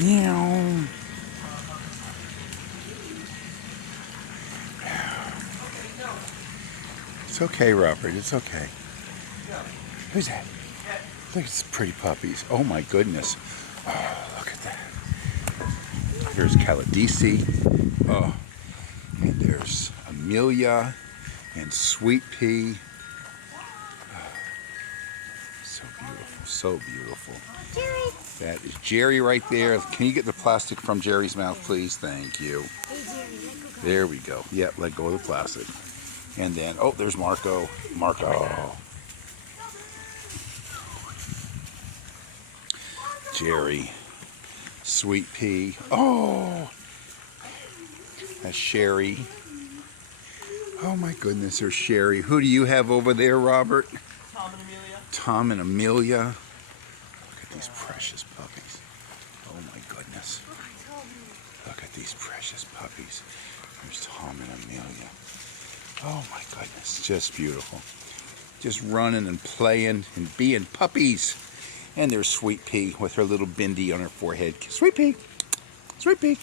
Meow. It's okay, Robert. It's okay. Who's that? Look at these pretty puppies. Oh my goodness. Oh, look at that. Here's Caladisi. Oh, and there's Amelia and Sweet Pea. So beautiful, so beautiful. Jerry. That is Jerry right there. Can you get the plastic from Jerry's mouth, please? Thank you. Hey, Jerry, let go. There we go. Yep, let go of the plastic. And then, oh, there's Marco. Marco. Jerry. Sweet Pea. Oh, that's Sherry. Oh my goodness, there's Sherry. Who do you have over there, Robert? Tom and Amelia. Tom and Amelia. Look at these precious puppies. Oh my goodness. Look at these precious puppies. There's Tom and Amelia. Oh my goodness, just beautiful. Just running and playing and being puppies. And there's Sweet Pea with her little bindi on her forehead. Sweet Pea. Sweet Pea.